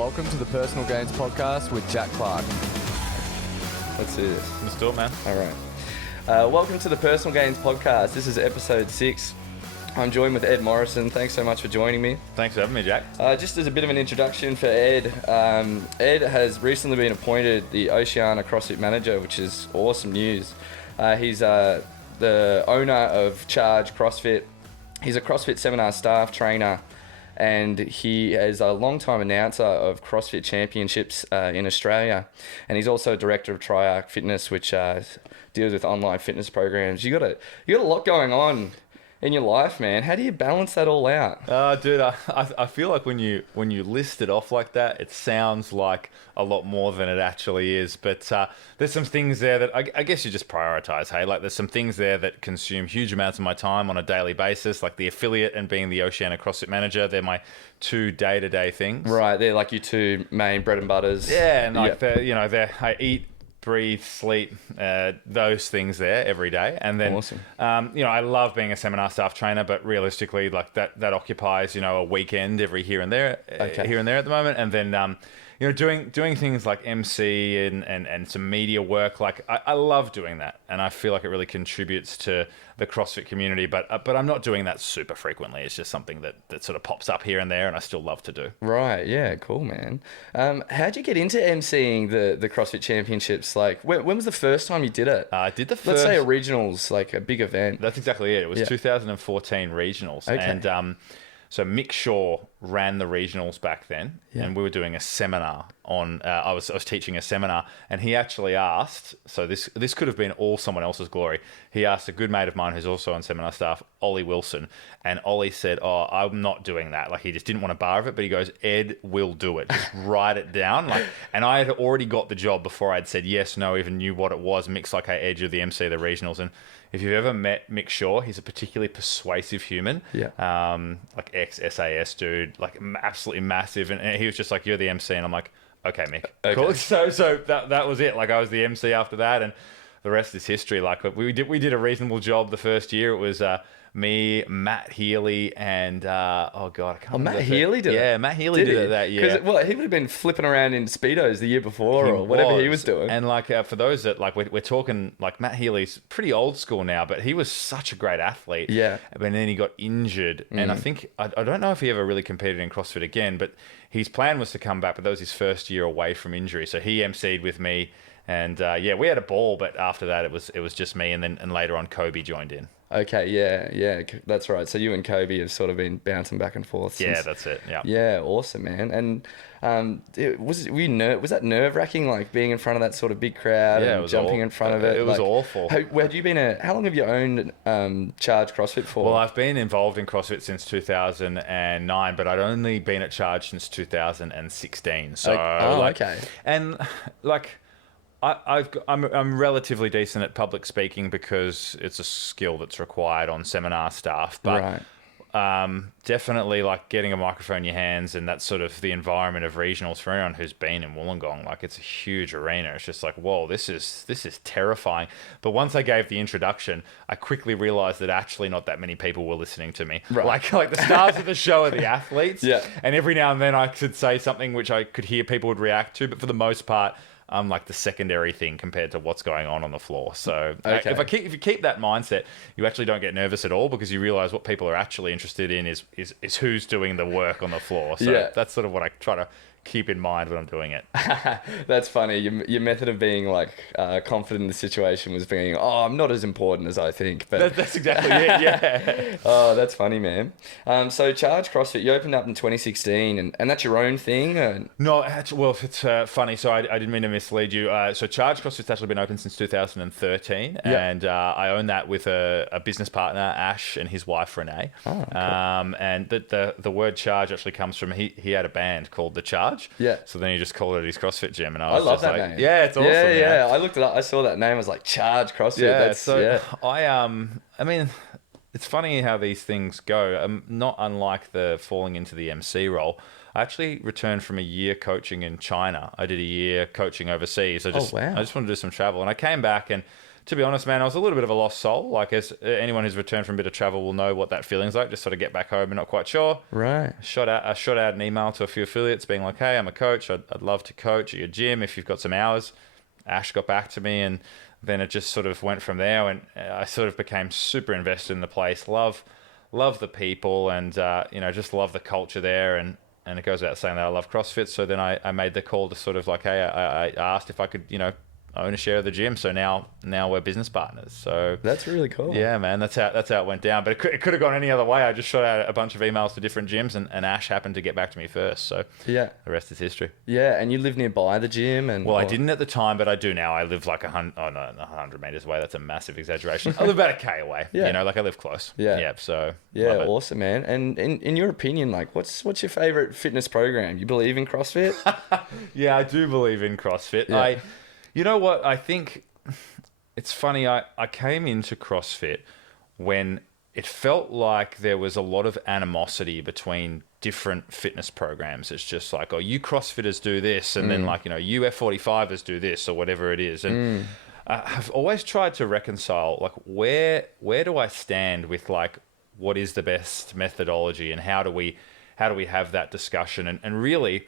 Welcome to the Personal Gains Podcast with Jack Clark. Let's do this. Let's do it, man. All right. Welcome to the Personal Gains Podcast. This is episode 6. I'm joined with Ed Morrison. Thanks so much for joining me. Thanks for having me, Jack. Just as a bit of an introduction for Ed, Ed has recently been appointed the Oceania CrossFit manager, which is awesome news. He's the owner of Charge CrossFit. He's a CrossFit seminar staff trainer, and he is a long-time announcer of CrossFit championships in Australia. And he's also director of Triarch Fitness, which deals with online fitness programs. You got a lot going on in your life, man. How do you balance that all out? Dude, I feel like when you list it off like that, it sounds like a lot more than it actually is. But there's some things there that I guess you just prioritize, hey? Like there's some things there that consume huge amounts of my time on a daily basis, like the affiliate and being the Oceania CrossFit manager. They're my two day-to-day things. Right, they're like your two main bread and butters. Yeah, and like I eat, breathe, sleep, those things there every day. And then, awesome. I love being a seminar staff trainer, but realistically, like that occupies, a weekend every here and there at the moment. And then, doing things like MC and some media work, like I love doing that. And I feel like it really contributes to the CrossFit community, but I'm not doing that super frequently. It's just something that sort of pops up here and there, and I still love to do. Right, yeah, cool, man. How'd you get into emceeing the CrossFit Championships? Like, when was the first time you did it? I did the first... Let's say a regionals, like a big event. That's exactly it. It was 2014 regionals. Okay. And so Mick Shaw ran the regionals back then, and we were doing a seminar on. I was teaching a seminar, and he actually asked. So this could have been all someone else's glory. He asked a good mate of mine who's also on seminar staff, Ollie Wilson, and Ollie said, "Oh, I'm not doing that." Like he just didn't want a bar of it, but he goes, "Ed will do it. Just write it down." And I had already got the job before I'd said yes, no, even knew what it was. Mick's like, "Hey, Ed, you're the MC of the regionals," and if you've ever met Mick Shaw, he's a particularly persuasive human. Yeah. Like ex-SAS dude, like absolutely massive. And he was just like, "You're the MC." And I'm like, "Okay, Mick." Okay. Cool. So that was it. Like I was the MC after that, and the rest is history. Like we did a reasonable job the first year. It was me, Matt Healy, and oh god, I can't remember. Matt Healy did it? Yeah, Matt Healy did it that year. Because he would have been flipping around in Speedos the year before or whatever he was doing. And like for those that like we're talking, like Matt Healy's pretty old school now, but he was such a great athlete. Yeah. And then he got injured, and I think I don't know if he ever really competed in CrossFit again, but his plan was to come back, but that was his first year away from injury, so he MC'd with me, and we had a ball, but after that it was just me, and later on Kobe joined in. Okay, yeah, that's right. So you and Kobe have sort of been bouncing back and forth since. Yeah, that's it. Yeah. Yeah, awesome, man. And was that nerve-wracking, like being in front of that sort of big crowd and jumping in front of it? It was awful. How long have you owned Charge CrossFit for? Well, I've been involved in CrossFit since 2009, but I'd only been at Charge since 2016. So, okay. And like, I'm relatively decent at public speaking because it's a skill that's required on seminar staff. But definitely like getting a microphone in your hands and that's sort of the environment of regionals for anyone who's been in Wollongong. Like it's a huge arena. It's just like, whoa, this is terrifying. But once I gave the introduction, I quickly realized that actually not that many people were listening to me. Right. Like the stars of the show are the athletes. Yeah. And every now and then I could say something which I could hear people would react to, but for the most part, I'm like the secondary thing compared to what's going on the floor. So okay. if you keep that mindset, you actually don't get nervous at all because you realize what people are actually interested in is who's doing the work on the floor. So that's sort of what I try to keep in mind when I'm doing it. That's funny. Your method of being like confident in the situation was being, I'm not as important as I think. But that's exactly it. Yeah. Oh, that's funny, man. So Charge CrossFit, you opened up in 2016, and that's your own thing? No, well, it's funny. So I didn't mean to mislead you. So Charge CrossFit's actually been open since 2013, and I own that with a business partner, Ash, and his wife Renee. Oh, cool. And the word Charge actually comes from he had a band called The Charge. Yeah. So then he just called it his CrossFit gym, and I love that like, name. Yeah, it's awesome. Yeah. I looked it up. I saw that name. I was like, Charge CrossFit. I mean, it's funny how these things go. Not unlike the falling into the MC role. I actually returned from a year coaching in China. I did a year coaching overseas. I just wanted to do some travel, and I came back and to be honest, man, I was a little bit of a lost soul. Like, as anyone who's returned from a bit of travel will know what that feeling's like. Just sort of get back home and not quite sure. Right. I shot out an email to a few affiliates being like, hey, I'm a coach. I'd love to coach at your gym if you've got some hours. Ash got back to me, and then it just sort of went from there. And I sort of became super invested in the place. Love the people, and just love the culture there. And it goes without saying that I love CrossFit. So then I made the call to sort of like, hey, I asked if I could, own a share of the gym. So now we're business partners. So that's really cool. Yeah, man, that's how it went down. But it could have gone any other way. I just shot out a bunch of emails to different gyms, and Ash happened to get back to me first. So yeah, the rest is history. Yeah, and you live nearby the gym, and I didn't at the time, but I do now. I live like 100 meters away. That's a massive exaggeration. I live about a K away. Yeah, like I live close. Yeah. Yeah. So yeah, awesome, man. And in your opinion, like, what's your favorite fitness program? You believe in CrossFit? Yeah, I do believe in CrossFit. Yeah. You know what? I think it's funny. I came into CrossFit when it felt like there was a lot of animosity between different fitness programs. It's just like, oh, you CrossFitters do this, and then like, you F45ers do this, or whatever it is. And I've always tried to reconcile, like, where do I stand with, like, what is the best methodology, and how do we have that discussion? And really,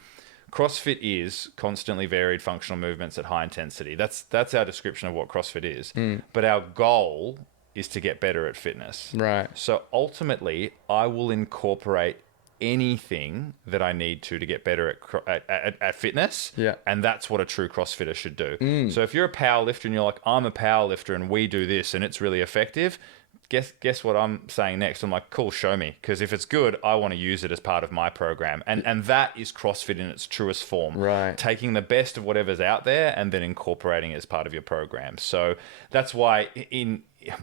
CrossFit is constantly varied functional movements at high intensity. That's our description of what CrossFit is. But our goal is to get better at fitness. Right. So ultimately, I will incorporate anything that I need to get better at fitness. Yeah. And that's what a true CrossFitter should do. So if you're a power lifter and you're like, I'm a power lifter and we do this and it's really effective, guess what I'm saying next? I'm like, cool, show me. Because if it's good, I want to use it as part of my program. And that is CrossFit in its truest form. Right. Taking the best of whatever's out there and then incorporating it as part of your program. So that's why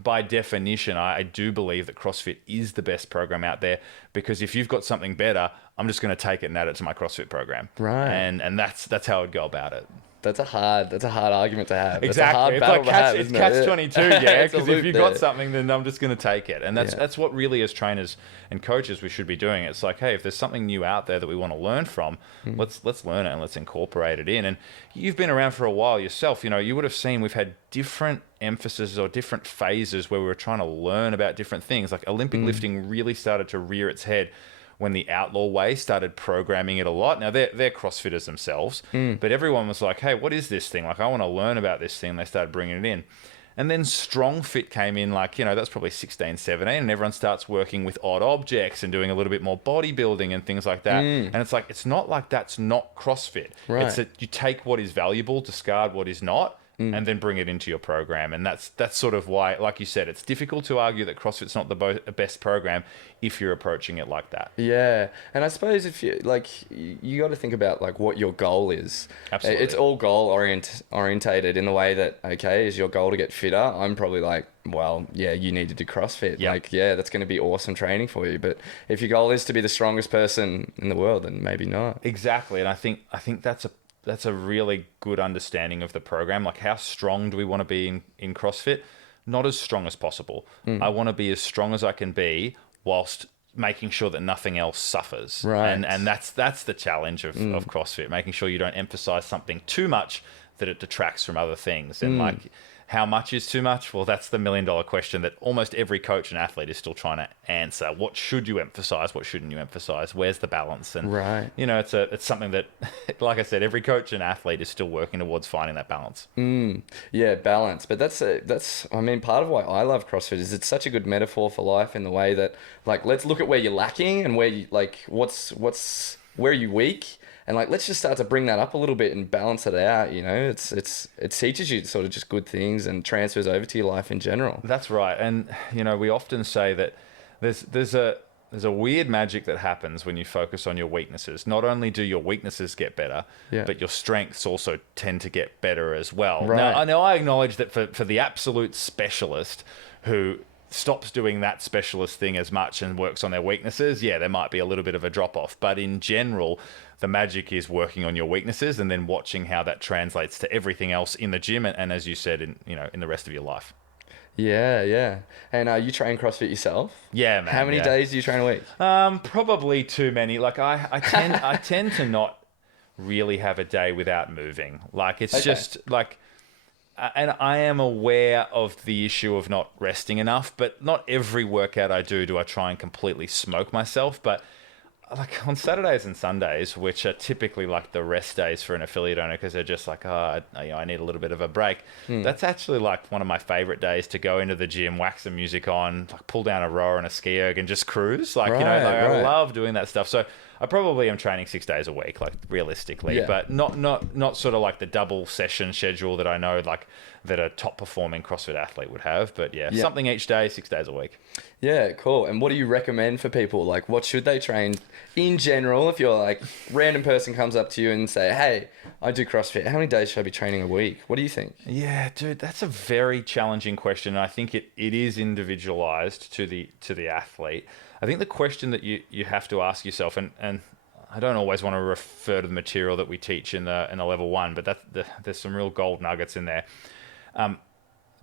by definition, I do believe that CrossFit is the best program out there, because if you've got something better, I'm just going to take it and add it to my CrossFit program. Right. And that's how I'd go about it. That's a hard argument to have. Exactly. It's like catch-22, yeah. Because if you've got something, then I'm just going to take it. And that's what really, as trainers and coaches, we should be doing. It's like, hey, if there's something new out there that we want to learn from, let's learn it and let's incorporate it in. And you've been around for a while yourself. You would have seen we've had different emphases or different phases where we were trying to learn about different things. Like Olympic lifting really started to rear its head when the Outlaw Way started programming it a lot. Now, they're CrossFitters themselves, but everyone was like, hey, what is this thing? Like, I want to learn about this thing. They started bringing it in. And then Strong Fit came in, like, that's probably 16, 17, and everyone starts working with odd objects and doing a little bit more bodybuilding and things like that. And it's like, it's not like that's not CrossFit. Right. It's that you take what is valuable, discard what is not, and then bring it into your program. And that's sort of why, like you said, it's difficult to argue that CrossFit's not the best program if you're approaching it like that. Yeah. And I suppose if you, like, you got to think about, like, what your goal is. Absolutely. It's all goal orientated in the way that, okay, is your goal to get fitter? I'm probably like, well, yeah, you need to do CrossFit. Yep. Like, yeah, that's going to be awesome training for you. But if your goal is to be the strongest person in the world, then maybe not. Exactly. And I think that's a really good understanding of the program. Like, how strong do we want to be in CrossFit? Not as strong as possible. I want to be as strong as I can be whilst making sure that nothing else suffers. Right. And that's the challenge of CrossFit, making sure you don't emphasize something too much that it detracts from other things. And like, how much is too much? Well, that's the $1 million question that almost every coach and athlete is still trying to answer. What should you emphasize? What shouldn't you emphasize? Where's the balance? And right. It's something that, like I said, every coach and athlete is still working towards finding that balance. Yeah, balance. But that's I mean, part of why I love CrossFit is it's such a good metaphor for life in the way that, like, let's look at where you're lacking and where you, like, where are you weak? And, like, let's just start to bring that up a little bit and balance it out. It teaches you sort of just good things and transfers over to your life in general. That's right. And we often say that there's a weird magic that happens when you focus on your weaknesses. Not only do your weaknesses get better, but your strengths also tend to get better as well. Right. Now I acknowledge that for the absolute specialist who stops doing that specialist thing as much and works on their weaknesses, there might be a little bit of a drop off. But in general, the magic is working on your weaknesses and then watching how that translates to everything else in the gym and as you said, in the rest of your life. Yeah. And you train CrossFit yourself? Yeah, man. How many days do you train a week? Probably too many. Like I tend to not really have a day without moving. Like it's just like and I am aware of the issue of not resting enough, but not every workout I do I try and completely smoke myself. But like on Saturdays and Sundays, which are typically like the rest days for an affiliate owner because they're just like, I need a little bit of a break. That's actually like one of my favorite days to go into the gym, whack some music on, like pull down a rower and a ski erg and just cruise. Like, I love doing that stuff. So I probably am training 6 days a week, like realistically, but not sort of like the double session schedule that I know like that a top performing CrossFit athlete would have. But something each day, 6 days a week. Yeah, cool. And what do you recommend for people? Like, what should they train in general? If you're like, random person comes up to you and say, hey, I do CrossFit. How many days should I be training a week? What do you think? Yeah, dude, that's a very challenging question. And I think it is individualized to the athlete. I think the question that you have to ask yourself, and I don't always want to refer to the material that we teach in the level 1, but there's some real gold nuggets in there.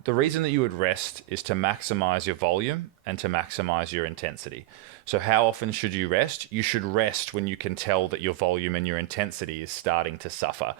The reason that you would rest is to maximize your volume and to maximize your intensity. So how often should you rest? You should rest when you can tell that your volume and your intensity is starting to suffer.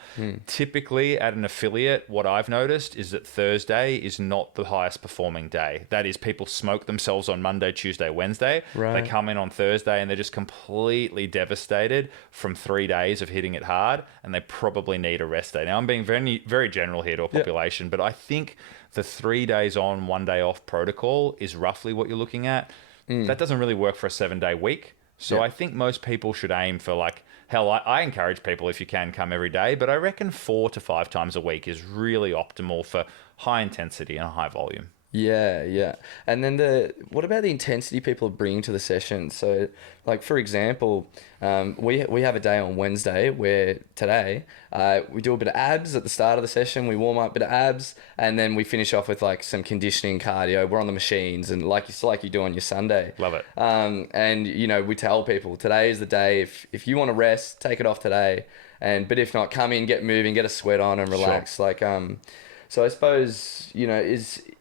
Typically at an affiliate, what I've noticed is that Thursday is not the highest performing day. That is, people smoke themselves on Monday, Tuesday, Wednesday. Right. They come in on Thursday and they're just completely devastated from 3 days of hitting it hard, and they probably need a rest day. Now, I'm being very, very general here to a population, but I think the 3 days on, 1 day off protocol is roughly what you're looking at. That doesn't really work for a 7-day week. So I think most people should aim for like, hell, I encourage people if you can come every day, but I reckon 4 to 5 times a week is really optimal for high intensity and high volume. Yeah. And then what about the intensity people are bringing to the session? So, like, for example, we have a day on Wednesday where today we do a bit of abs at the start of the session. We warm up a bit of abs, and then we finish off with like some conditioning cardio. We're on the machines, and like you do on your Sunday. Love it. And we tell people today is the day. If you want to rest, take it off today. But if not, come in, get moving, get a sweat on, and relax. Sure. Like so I suppose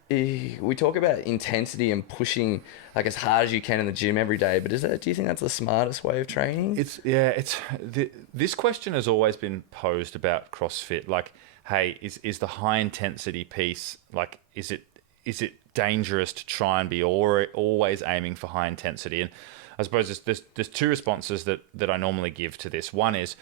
we talk about intensity and pushing like as hard as you can in the gym every day, but do you think that's the smartest way of training? This question has always been posed about CrossFit. Like, hey, is the high intensity piece, like, is it dangerous to try and be always aiming for high intensity? And I suppose there's 2 responses that I normally give to this. One is,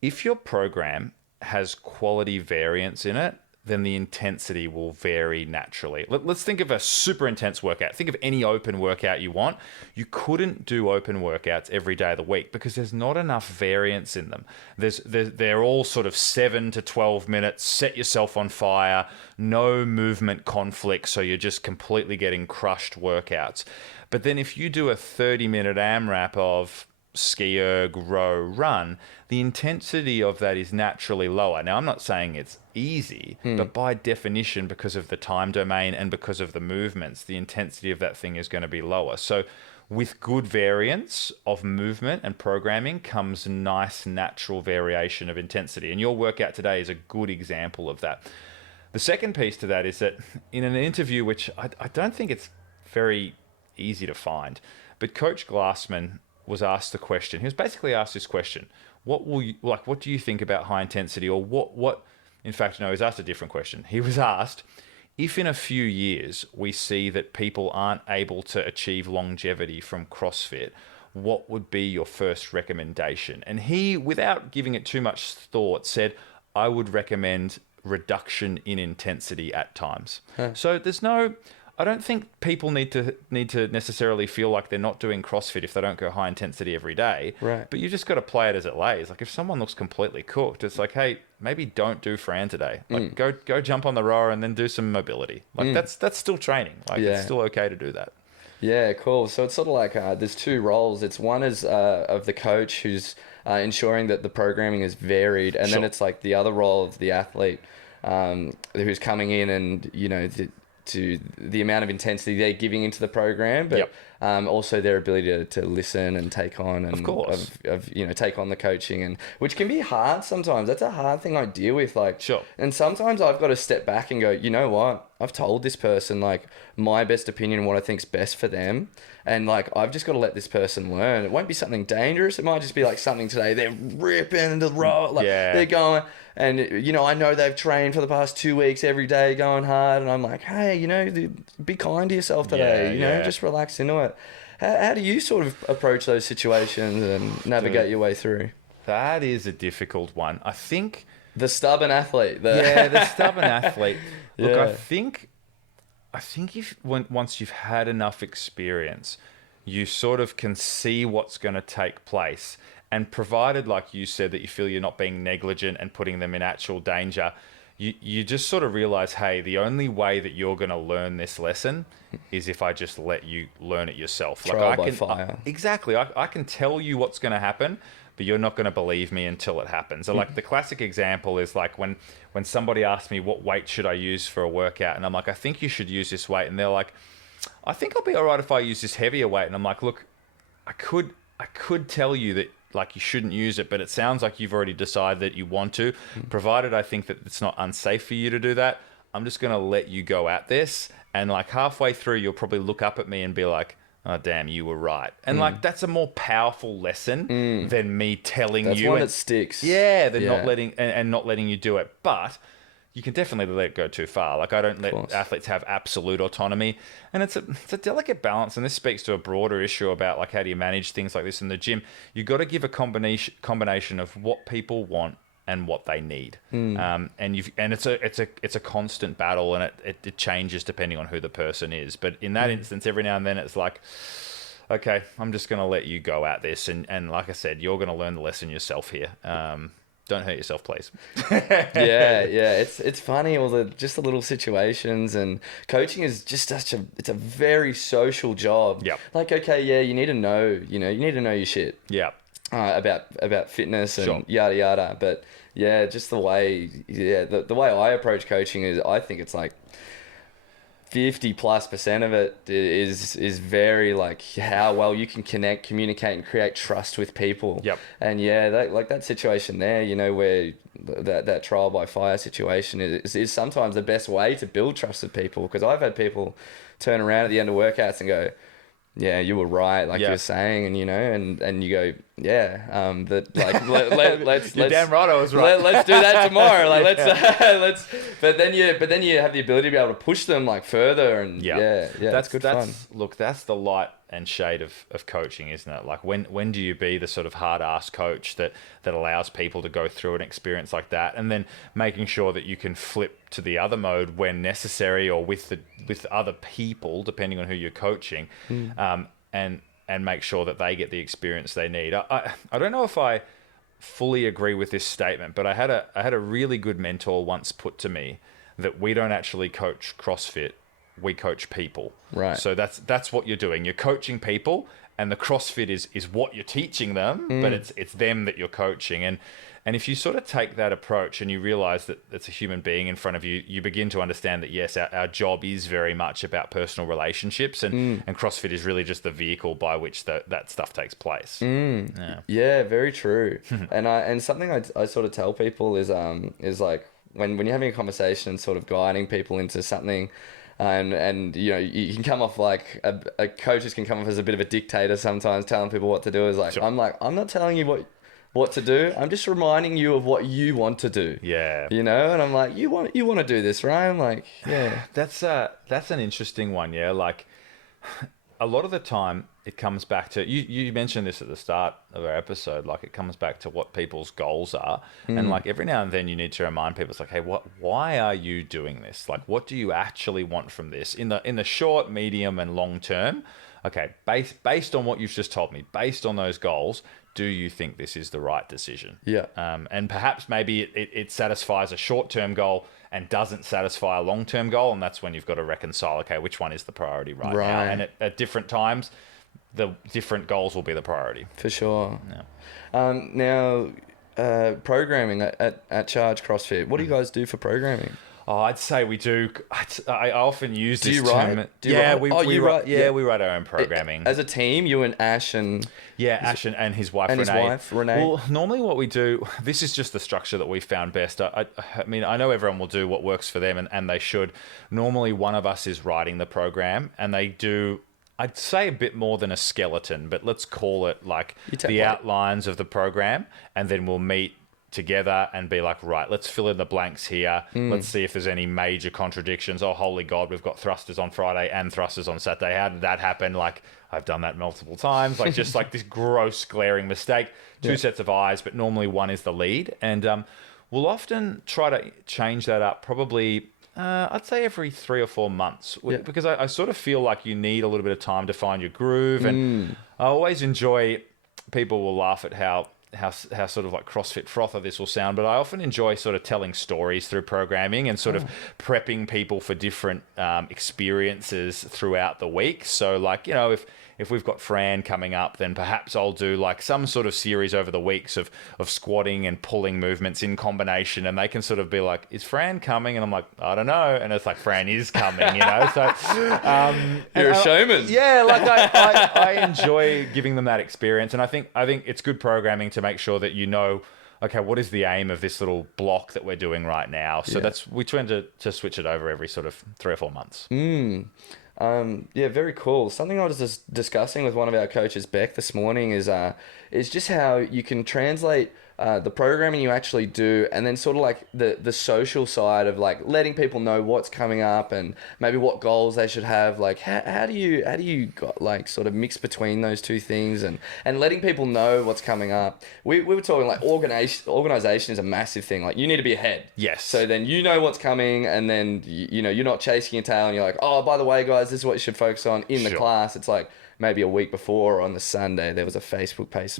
if your program has quality variance in it, then the intensity will vary naturally. Let's think of a super intense workout. Think of any open workout you want. You couldn't do open workouts every day of the week because there's not enough variance in them. They're all sort of 7 to 12 minutes, set yourself on fire, no movement conflict, so you're just completely getting crushed workouts. But then if you do a 30-minute AMRAP of ski erg, row, run, the intensity of that is naturally lower. Now, I'm not saying it's easy, but by definition, because of the time domain and because of the movements, the intensity of that thing is going to be lower. So with good variance of movement and programming comes nice natural variation of intensity. And your workout today is a good example of that. The second piece to that is that in an interview, which I don't think it's very easy to find, but Coach Glassman was asked the question. He was basically asked this question: what do you think about high intensity? Or what in fact, no, he was asked a different question. He was asked, if in a few years we see that people aren't able to achieve longevity from CrossFit, what would be your first recommendation? And he, without giving it too much thought, said, I would recommend reduction in intensity at times. So I don't think people need to necessarily feel like they're not doing CrossFit if they don't go high intensity every day. Right. But you just got to play it as it lays. Like, if someone looks completely cooked, it's like, hey, maybe don't do Fran today. Like, go jump on the rower and then do some mobility. Like, that's still training. Like, it's still okay to do that. Yeah, cool. So it's sort of like there's 2 roles. It's one is of the coach who's ensuring that the programming is varied, and then it's like the other role of the athlete who's coming in and to the amount of intensity they're giving into the program. But Also their ability to listen and take on, and Of course. take on the coaching, and which can be hard sometimes. That's a hard thing I deal with. Like, Sure. and sometimes I've got to step back and go, you know what? I've told this person like my best opinion and what I think's best for them. And like, I've just got to let this person learn. It won't be something dangerous. It might just be like something today. They're ripping the road. Like they're going, and I know they've trained for the past 2 weeks every day going hard. And I'm like, hey, be kind to yourself today. Just relax into it. How do you sort of approach those situations and navigate your way through? That is a difficult one. I think the stubborn athlete. The stubborn athlete. Look, Yeah. I think once you've had enough experience, you sort of can see what's going to take place. And provided, like you said, that you feel you're not being negligent and putting them in actual danger, you just sort of realize, hey, the only way that you're going to learn this lesson is if I just let you learn it yourself. Trial by fire. Exactly. I can tell you what's going to happen, but you're not going to believe me until it happens. So like the classic example is like when somebody asks me what weight should I use for a workout, and I'm like, I think you should use this weight, and they're like, I think I'll be all right if I use this heavier weight, and I'm like, look, I could tell you that like you shouldn't use it, but it sounds like you've already decided that you want to. Provided I think that it's not unsafe for you to do that, I'm just going to let you go at this, and like halfway through you'll probably look up at me and be like, oh damn, you were right. And like that's a more powerful lesson than me telling That's you. one that sticks. Yeah, than not letting you do it. But you can definitely let it go too far. Like I don't let athletes have absolute autonomy, and it's a delicate balance. And this speaks to a broader issue about like how do you manage things like this in the gym. You got to give a combination of what people want and what they need. And it's a constant battle, and it changes depending on who the person is. But in that instance, every now and then it's like, okay, I'm just going to let you go at this. And like I said, you're going to learn the lesson yourself here. Don't hurt yourself, please. yeah. It's funny, all the little situations, and coaching is just it's a very social job. Yep. Like, okay, yeah, you need to know your shit. Yeah. About fitness and Sure. yada yada, but yeah, just the way the way I approach coaching is, I think it's like 50+% of it is very like how well you can connect, communicate, and create trust with people. Yep. And yeah, that situation there, where that trial by fire situation is sometimes the best way to build trust with people, because I've had people turn around at the end of workouts and go, yeah, you were right, like you're saying, and and you go, yeah, that like let's You're damn right, I was right. Let's do that tomorrow. Like let's. But then you have the ability to be able to push them like further, and that's good fun. Look, that's the light and shade of coaching, isn't it? Like when do you be the sort of hard-ass coach that allows people to go through an experience like that, and then making sure that you can flip to the other mode when necessary, or with other people, depending on who you're coaching, and make sure that they get the experience they need. I don't know if I fully agree with this statement, but I had a really good mentor once put to me that we don't actually coach CrossFit, we coach people. Right. So that's what you're doing. You're coaching people, and the CrossFit is what you're teaching them, but it's them that you're coaching. And if you sort of take that approach and you realize that it's a human being in front of you, you begin to understand that, yes, our job is very much about personal relationships, and CrossFit is really just the vehicle by which that stuff takes place. Yeah, very true. And something I sort of tell people is like when you're having a conversation and sort of guiding people into something, and you can come off like a coaches can come off as a bit of a dictator sometimes, telling people what to do. Is like, sure. I'm not telling you what to do. I'm just reminding you of what you want to do. Yeah. And I'm like, you want to do this, right? I'm like, yeah. That's an interesting one. Yeah. Like a lot of the time it comes back to, you mentioned this at the start of our episode, like it comes back to what people's goals are. And like every now and then you need to remind people, it's like, hey, why are you doing this? Like, what do you actually want from this in the short, medium and long term? Okay. Based on what you've just told me, based on those goals, do you think this is the right decision? Yeah. And perhaps maybe it satisfies a short-term goal and doesn't satisfy a long-term goal. And that's when you've got to reconcile, okay, which one is the priority right now? And at different times, the different goals will be the priority. For sure. Yeah. Now, programming at Charge CrossFit, what do you guys do for programming? Oh, I'd say we do. I often use this you term. write? Do you write? We You write. write? Yeah, Yeah. we write our own programming. As a team, you and Ash and Ash and his wife and his Renee. wife, Renee. Well, normally what we do, this is just the structure that we found best. I mean, I know everyone will do what works for them, and they should. Normally, one of us is writing the program, and they do. I'd say a bit more than a skeleton, but let's call it like the outlines of the program, and then we'll meet together and be like, right, let's fill in the blanks here. Let's see if there's any major contradictions. Oh, holy God, we've got thrusters on Friday and thrusters on Saturday. How did that happen? Like, I've done that multiple times. Like, just like this gross, glaring mistake. Two sets of eyes, but normally one is the lead. And we'll often try to change that up probably, I'd say every 3 or 4 months. Because I sort of feel like you need a little bit of time to find your groove. And I always enjoy, people will laugh at how sort of like CrossFit frother this will sound, but I often enjoy sort of telling stories through programming and sort of prepping people for different experiences throughout the week. So like, you know, if we've got Fran coming up, then perhaps I'll do like some sort of series over the weeks of squatting and pulling movements in combination, and they can sort of be like, is Fran coming? And I'm like, I don't know. And it's like, Fran is coming, you know? So you're a showman. Yeah, like I enjoy giving them that experience, and I think it's good programming to make sure that you know, okay, what is the aim of this little block that we're doing right now? So we tend to switch it over every sort of 3 or 4 months. Yeah, very cool. Something I was just discussing with one of our coaches, Beck, this morning is just how you can translate the programming you actually do, and then sort of like the social side of like letting people know what's coming up and maybe what goals they should have. Like how do you got like sort of mix between those two things and letting people know what's coming up. We were talking like organization is a massive thing. Like you need to be ahead. Yes. So then you know what's coming, and then you know you're not chasing your tail and you're like, oh, by the way, guys, this is what you should focus on in the class. It's like maybe a week before or on the Sunday there was a Facebook post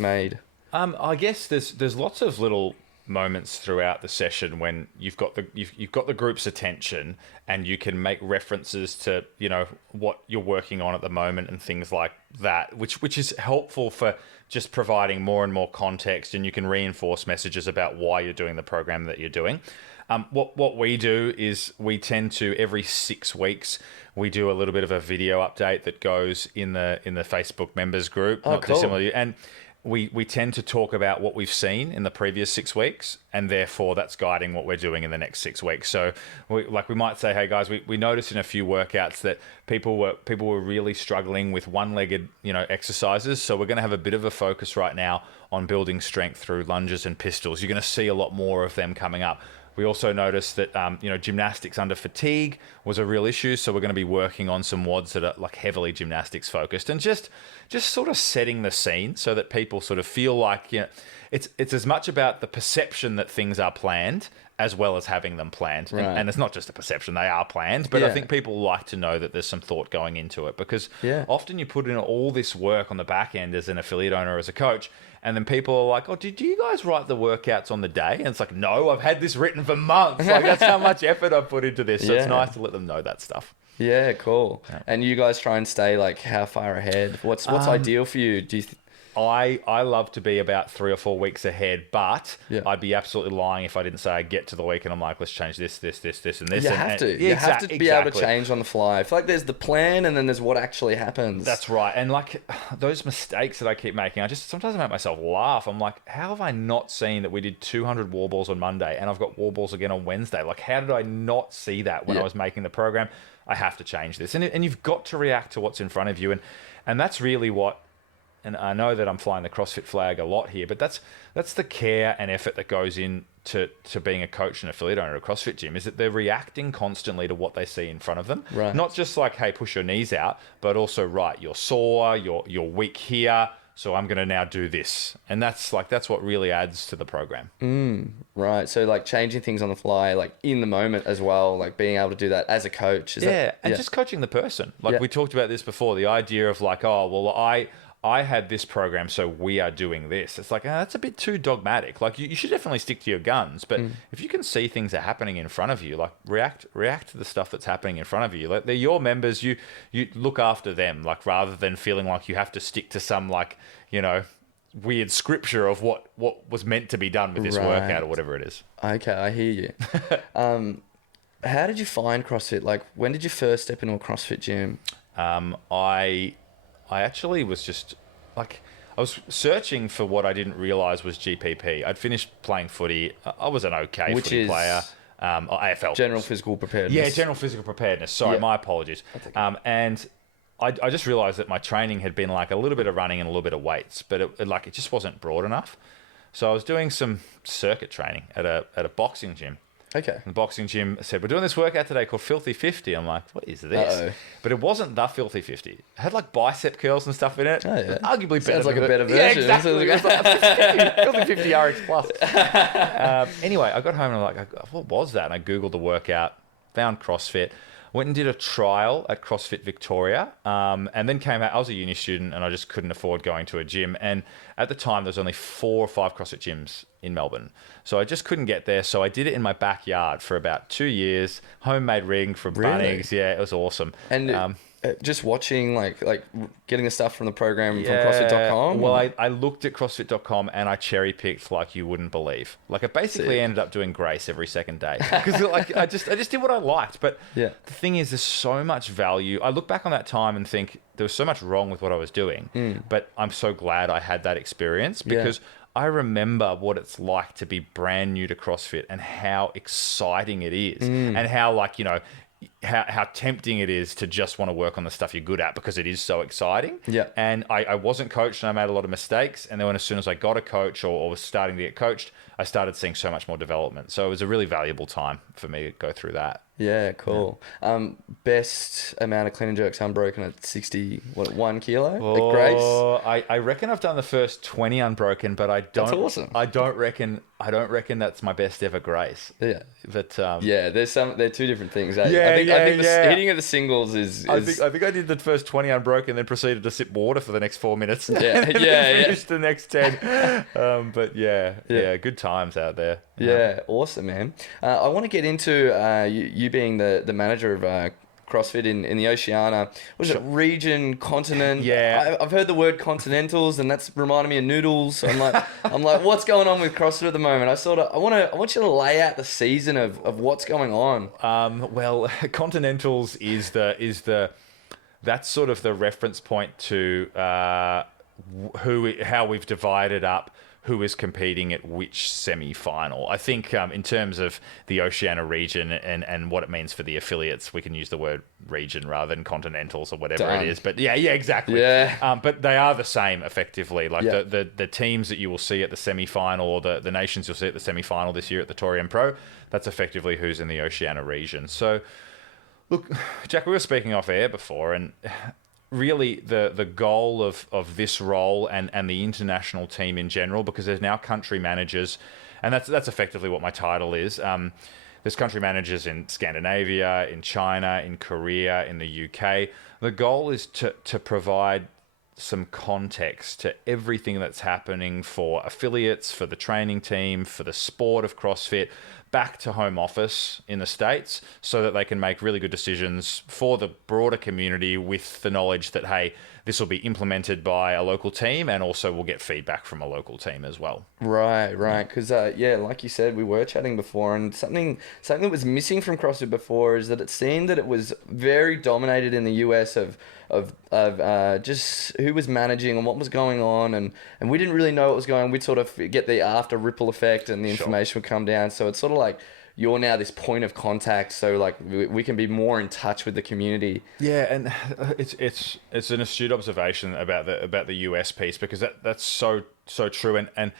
made. I guess there's lots of little moments throughout the session when you've got the group's attention, and you can make references to, you know, what you're working on at the moment and things like that, which is helpful for just providing more and more context, and you can reinforce messages about why you're doing the program that you're doing. What we do is we tend to, every 6 weeks, we do a little bit of a video update that goes in the Facebook members group. Oh, cool. Dissimilar, and we tend to talk about what we've seen in the previous 6 weeks, and therefore that's guiding what we're doing in the next 6 weeks. So we might say, hey guys, we noticed in a few workouts that people were really struggling with one-legged, you know, exercises. So we're going to have a bit of a focus right now on building strength through lunges and pistols. You're going to see a lot more of them coming up. We also noticed that, gymnastics under fatigue was a real issue. So we're going to be working on some WODs that are like heavily gymnastics focused, and just sort of setting the scene so that people sort of feel like, you know, it's as much about the perception that things are planned as well as having them planned. Right. And it's not just a perception, they are planned. But I think people like to know that there's some thought going into it, because often you put in all this work on the back end as an affiliate owner, as a coach, and then people are like, oh, did you guys write the workouts on the day? And it's like, no, I've had this written for months. Like, that's how much effort I've put into this. So it's nice to let them know that stuff. Yeah, cool. Yeah. And you guys try and stay like how far ahead? What's ideal for you? Do you I love to be about 3 or 4 weeks ahead, but I'd be absolutely lying if I didn't say I get to the week and I'm like, let's change this, and this. You have to. You have to be able to change on the fly. I feel like there's the plan and then there's what actually happens. That's right. And like those mistakes that I keep making, sometimes I make myself laugh. I'm like, how have I not seen that we did 200 wall balls on Monday and I've got wall balls again on Wednesday? Like, how did I not see that when I was making the program? I have to change this. And you've got to react to what's in front of you. And that's really what... And I know that I'm flying the CrossFit flag a lot here, but that's the care and effort that goes into being a coach and affiliate owner at a CrossFit gym, is that they're reacting constantly to what they see in front of them. Right. Not just like, hey, push your knees out, but also, right, you're sore, you're weak here, so I'm going to now do this. And that's what really adds to the program. Right. So like changing things on the fly, like in the moment as well, like being able to do that as a coach. Just coaching the person. Like we talked about this before, the idea of like, oh, well, I had this program, so we are doing this. It's like, that's a bit too dogmatic. Like you should definitely stick to your guns, but if you can see things are happening in front of you, like react to the stuff that's happening in front of you. Like they're your members, you look after them, like rather than feeling like you have to stick to some like, you know, weird scripture of what was meant to be done with this workout or whatever it is. Okay, I hear you. How did you find CrossFit? Like, when did you first step into a CrossFit gym? I actually was just like, I was searching for what I didn't realize was GPP. I'd finished playing footy. I was an okay footy player. AFL. General physical preparedness. Yeah, general physical preparedness. Sorry, my apologies. Okay. And I just realized that my training had been like a little bit of running and a little bit of weights, but it just wasn't broad enough. So I was doing some circuit training at a boxing gym. Okay. And the boxing gym said, we're doing this workout today called Filthy 50. I'm like, what is this? Uh-oh. But it wasn't the Filthy 50. It had like bicep curls and stuff in it. Oh, yeah. Arguably better. Sounds like a better version. Yeah, exactly. It was like Filthy 50 RX Plus. Anyway, I got home and I'm like, what was that? And I Googled the workout, found CrossFit, went and did a trial at CrossFit Victoria, and then came out. I was a uni student and I just couldn't afford going to a gym. And at the time, there was only 4 or 5 CrossFit gyms in Melbourne. So I just couldn't get there. So I did it in my backyard for about 2 years. Homemade ring from Bunnings. Yeah, it was awesome. And just watching, like getting the stuff from the program from CrossFit.com? Well, I looked at CrossFit.com and I cherry picked like you wouldn't believe. Like I basically ended up doing Grace every second day because like I just did what I liked. But the thing is, there's so much value. I look back on that time and think there was so much wrong with what I was doing. But I'm so glad I had that experience because I remember what it's like to be brand new to CrossFit and how exciting it is and how like, you know, how tempting it is to just want to work on the stuff you're good at because it is so exciting. Yeah. And I wasn't coached and I made a lot of mistakes. And then as soon as I got a coach or was starting to get coached, I started seeing so much more development. So it was a really valuable time for me to go through that. Yeah, cool. Best amount of clean and jerks unbroken at 1 kilo at Grace? I reckon I've done the first 20 unbroken, but I don't. That's awesome. I don't reckon that's my best ever Grace. Yeah. But they're 2 different things. Eh? Yeah, I think the hitting of the singles is. I think I did the first 20 unbroken, then proceeded to sip water for the next 4 minutes. Yeah, finished the next 10. But good times out there. Yeah, awesome, man. I want to get into you being the manager of CrossFit in the Oceania. What is it? Region, continent? Yeah. I've heard the word continentals, and that's reminding me of noodles. I'm like, what's going on with CrossFit at the moment? I want you to lay out the season of what's going on. Well, continentals is that's sort of the reference point to how we've divided up who is competing at which semi-final. I think in terms of the Oceania region and what it means for the affiliates, we can use the word region rather than continentals or whatever it is. But yeah, exactly. Yeah. But they are the same effectively. Like the teams that you will see at the semi-final or the nations you'll see at the semi-final this year at the Torium Pro, that's effectively who's in the Oceania region. So look, Jack, we were speaking off air before and really the goal of this role and the international team in general, because there's now country managers, and that's effectively what my title is. There's country managers in Scandinavia, in China, in Korea, in the UK. The goal is to provide some context to everything that's happening for affiliates, for the training team, for the sport of CrossFit, back to home office in the States so that they can make really good decisions for the broader community with the knowledge that, hey, this will be implemented by a local team and also we'll get feedback from a local team as well. Right. Because, like you said, we were chatting before, and something that was missing from CrossFit before is that it seemed that it was very dominated in the US of just who was managing and what was going on, and we didn't really know what was going on. We'd sort of get the after ripple effect and the information would come down. So it's sort of like you're now this point of contact, so like we can be more in touch with the community. Yeah, and it's an astute observation about the US piece, because that's so true, and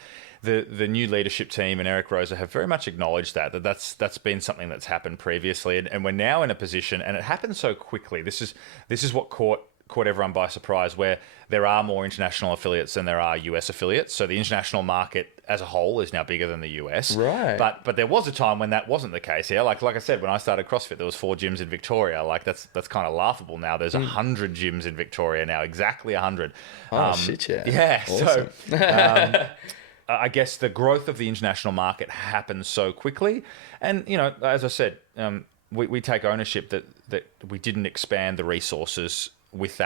the new leadership team and Eric Rosa have very much acknowledged that's been something that's happened previously, and we're now in a position, and it happened so quickly. This is what caught everyone by surprise, where there are more international affiliates than there are US affiliates. So the international market as a whole is now bigger than the US. Right. But there was a time when that wasn't the case. Yeah. Like I said, when I started CrossFit, there was 4 gyms in Victoria. Like that's kind of laughable now. There's 100 gyms in Victoria now, exactly 100. Oh, shit, yeah. Yeah. Awesome. So I guess the growth of the international market happened so quickly. And, you know, as I said, we take ownership that we didn't expand the resources with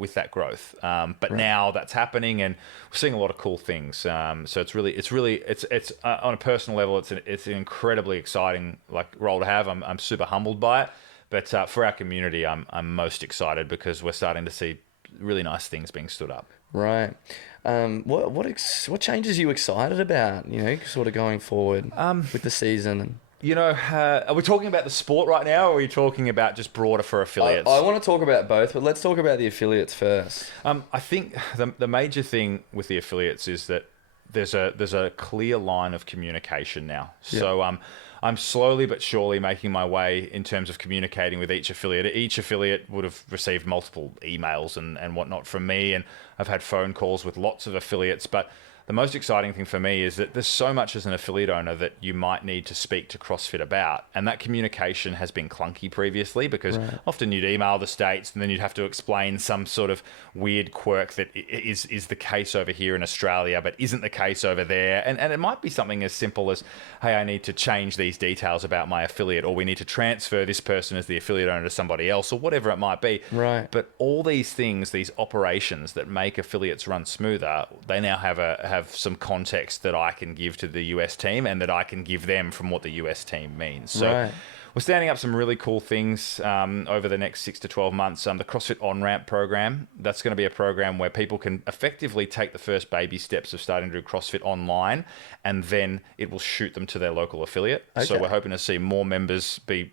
with that growth. But now that's happening, and we're seeing a lot of cool things. So it's on a personal level, it's an incredibly exciting role to have. I'm super humbled by it. But for our community, I'm most excited because we're starting to see really nice things being stood up. Right. What changes are you excited about? Sort of going forward with the season. Are we talking about the sport right now, or are we talking about just broader for affiliates? I want to talk about both, but let's talk about the affiliates first. I think the major thing with the affiliates is that there's a clear line of communication now. Yep. So I'm slowly but surely making my way in terms of communicating with each affiliate. Each affiliate would have received multiple emails and whatnot from me, and I've had phone calls with lots of affiliates. But the most exciting thing for me is that there's so much as an affiliate owner that you might need to speak to CrossFit about. And that communication has been clunky previously because often you'd email the States and then you'd have to explain some sort of weird quirk that is the case over here in Australia, but isn't the case over there. And it might be something as simple as, hey, I need to change these details about my affiliate, or we need to transfer this person as the affiliate owner to somebody else, or whatever it might be. Right. But all these things, these operations that make affiliates run smoother, they now have some context that I can give to the US team and that I can give them from what the US team means. So we're standing up some really cool things over the next 6 to 12 months. The CrossFit On-Ramp program, that's going to be a program where people can effectively take the first baby steps of starting to do CrossFit online, and then it will shoot them to their local affiliate. Okay. So we're hoping to see more members be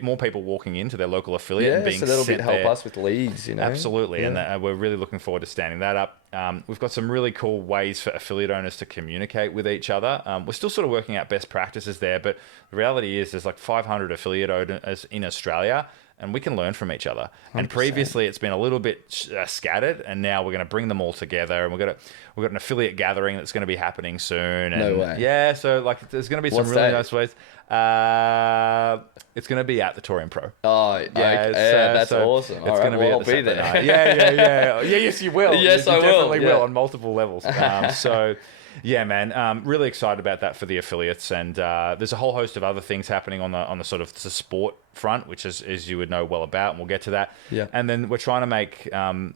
more people walking into their local affiliate and being so that'll sent help us with leads, Absolutely, and we're really looking forward to standing that up. We've got some really cool ways for affiliate owners to communicate with each other. We're still sort of working out best practices there, but the reality is there's 500 affiliate owners in Australia, and we can learn from each other. 100%. And previously it's been a little bit scattered, and now we're going to bring them all together, and we've got an affiliate gathering that's going to be happening soon. And no way. Yeah, so there's going to be some really nice ways. It's going to be at the Torium Pro. Oh, yeah, that's awesome. It's going to be at the there. Night. Yeah. Yes, you will. Yes, I will. You definitely will on multiple levels. Yeah, man, really excited about that for the affiliates, and there's a whole host of other things happening on the sort of the sport front, which is, as you would know well about, and we'll get to that. Yeah. And then we're trying to make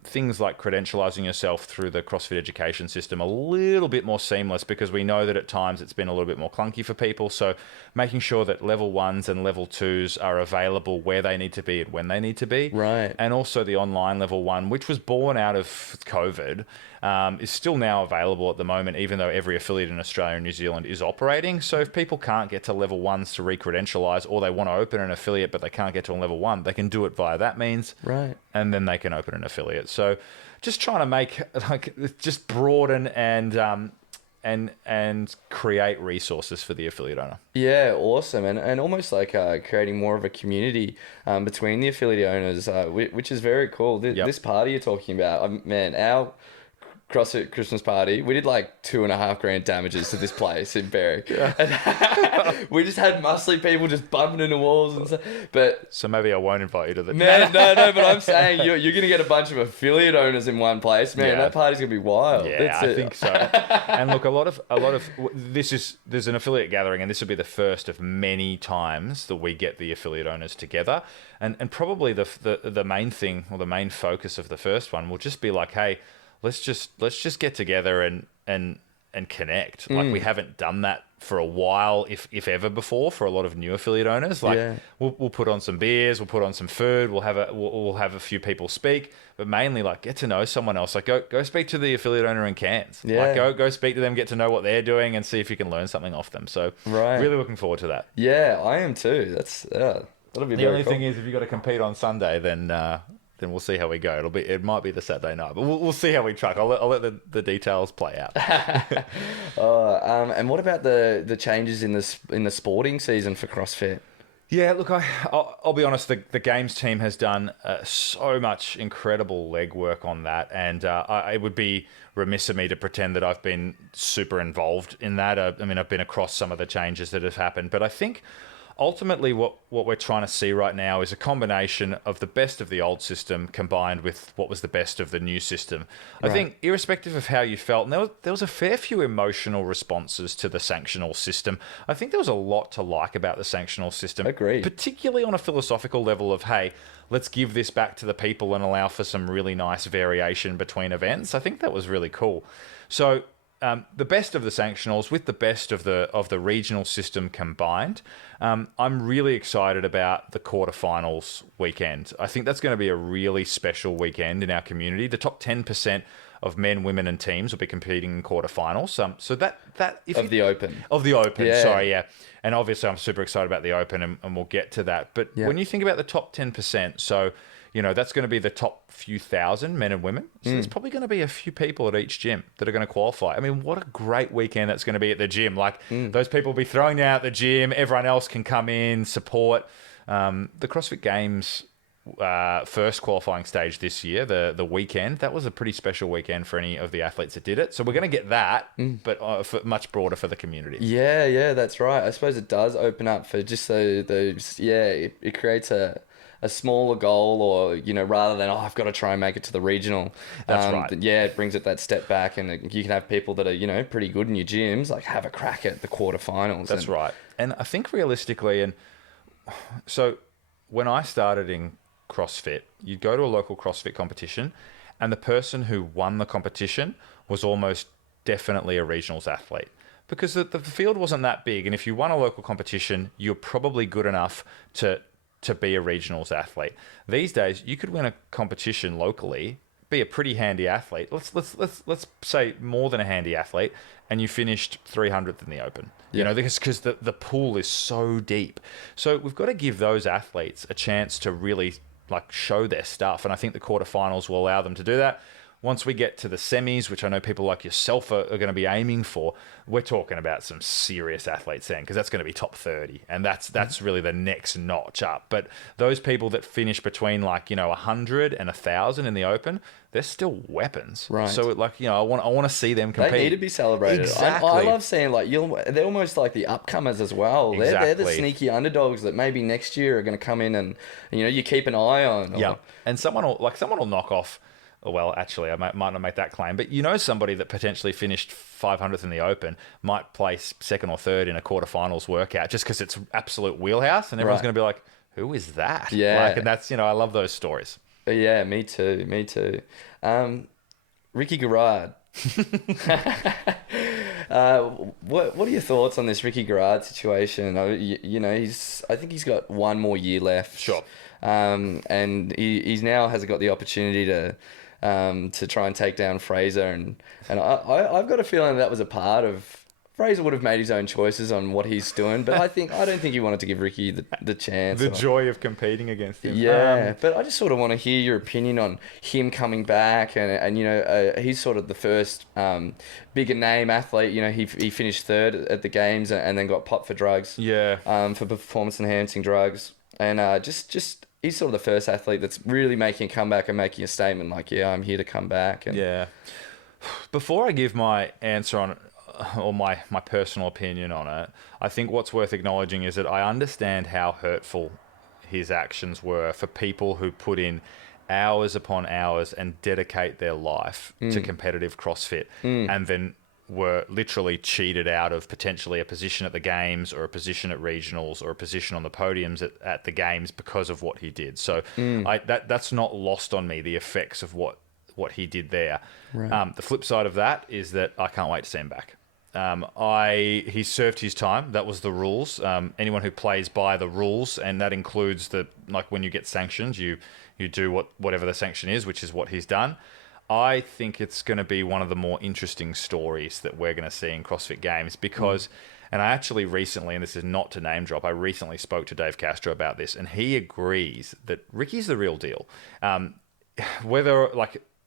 things like credentializing yourself through the CrossFit education system a little bit more seamless, because we know that at times it's been a little bit more clunky for people. So making sure that level 1s and level 2s are available where they need to be and when they need to be. Right. And also the online level 1, which was born out of COVID, is still now available at the moment, even though every affiliate in Australia and New Zealand is operating. So if people can't get to level 1s to re-credentialize, or they want to open an affiliate but they can't get to a level 1, they can do it via that means. Right. And then they can open an affiliate. So just trying to make, just broaden and create resources for the affiliate owner. Yeah, awesome. And almost creating more of a community between the affiliate owners, which is very cool. This party you're talking about, man, our CrossFit Christmas party, we did $2,500 damages to this place in Berwick. And we just had muscly people just bumping into walls and stuff. So maybe I won't invite you to the... Man, no, but I'm saying you're going to get a bunch of affiliate owners in one place. Man, that party's going to be wild. Yeah, I think so. And look, a lot of there's an affiliate gathering, and this will be the first of many times that we get the affiliate owners together. And probably the main thing, or the main focus of the first one will just be hey, let's just get together and connect. We haven't done that for a while, if ever before, for a lot of new affiliate owners. We'll put on some beers, we'll put on some food, we'll have a few people speak, but mainly get to know someone else. Go speak to the affiliate owner in Cairns. Yeah. Go speak to them, get to know what they're doing, and see if you can learn something off them. So really looking forward to that. Yeah, I am too. That'll be the only thing is, if you got to compete on Sunday, then we'll see how we go. It might be the Saturday night, but we'll see how we track. I'll let the details play out. And what about the changes in the sporting season for CrossFit? Yeah, look, I'll be honest. The games team has done so much incredible legwork on that, and it would be remiss of me to pretend that I've been super involved in that. I've been across some of the changes that have happened, but I think ultimately what we're trying to see right now is a combination of the best of the old system combined with what was the best of the new system. I think irrespective of how you felt, and there was a fair few emotional responses to the sanctional system. I think there was a lot to like about the sanctional system. Agreed. Particularly on a philosophical level of, hey, let's give this back to the people and allow for some really nice variation between events. I think that was really cool. So the best of the sanctionals with the best of the regional system combined. I'm really excited about the quarterfinals weekend. I think that's going to be a really special weekend in our community. The top 10% of men, women, and teams will be competing in quarterfinals. So that Of the Open. Yeah. Sorry, yeah. And obviously, I'm super excited about the Open, and we'll get to that. But when you think about the top 10%, so that's going to be the top few thousand men and women. So there's probably going to be a few people at each gym that are going to qualify. I mean, what a great weekend that's going to be at the gym. Like, those people will be throwing out at the gym. Everyone else can come in, support. The CrossFit Games first qualifying stage this year, the weekend, that was a pretty special weekend for any of the athletes that did it. So we're going to get that, but much broader for the community. Yeah, that's right. I suppose it does open up for just those, it creates a smaller goal, or rather than I've got to try and make it to the regional. That's right. Yeah, it brings it that step back, and you can have people that are pretty good in your gyms like have a crack at the quarterfinals. That's right. And I think realistically, and so when I started in CrossFit, you'd go to a local CrossFit competition, and the person who won the competition was almost definitely a regionals athlete, because the field wasn't that big, and if you won a local competition, you're probably good enough to be a regionals athlete. These days, you could win a competition locally, be a pretty handy athlete. Let's say more than a handy athlete, and you finished 300th in the Open. Because the pool is so deep. So we've got to give those athletes a chance to really show their stuff, and I think the quarterfinals will allow them to do that. Once we get to the semis, which I know people like yourself are going to be aiming for, we're talking about some serious athletes then, because that's going to be top 30, and that's really the next notch up. But those people that finish between 100 and 1,000 in the Open, they're still weapons. Right. So I want to see them compete. They need to be celebrated. Exactly. I love seeing they're almost like the upcomers as well. Exactly. They're the sneaky underdogs that maybe next year are going to come in and you keep an eye on. Yeah, and someone will knock off. Well, actually, I might not make that claim, but somebody that potentially finished 500th in the Open might place second or third in a quarterfinals workout just because it's absolute wheelhouse, and everyone's going to be like, "Who is that?" Yeah, and that's I love those stories. Yeah, me too. Ricky Garard. What are your thoughts on this Ricky Garard situation? I think he's got one more year left. Sure. And he's now has got the opportunity to try and take down Fraser, and I've got a feeling that was a part of. Fraser would have made his own choices on what he's doing, but I don't think he wanted to give Ricky the chance. The joy of competing against him. Yeah, but I just sort of want to hear your opinion on him coming back, and he's sort of the first bigger name athlete. He finished third at the games and then got popped for drugs. Yeah. For performance enhancing drugs, and just he's sort of the first athlete that's really making a comeback and making a statement I'm here to come back. And yeah. Before I give my answer on or my personal opinion on it, I think what's worth acknowledging is that I understand how hurtful his actions were for people who put in hours upon hours and dedicate their life to competitive CrossFit and then were literally cheated out of potentially a position at the games or a position at regionals or a position on the podiums at the games because of what he did. So that's not lost on me, the effects of what he did there. Right. The flip side of that is that I can't wait to see him back. He served his time. That was the rules. Anyone who plays by the rules, and that includes when you get sanctions, you do whatever the sanction is, which is what he's done. I think it's going to be one of the more interesting stories that we're going to see in CrossFit Games because, and I actually recently, and this is not to name drop, I recently spoke to Dave Castro about this, and he agrees that Ricky's the real deal.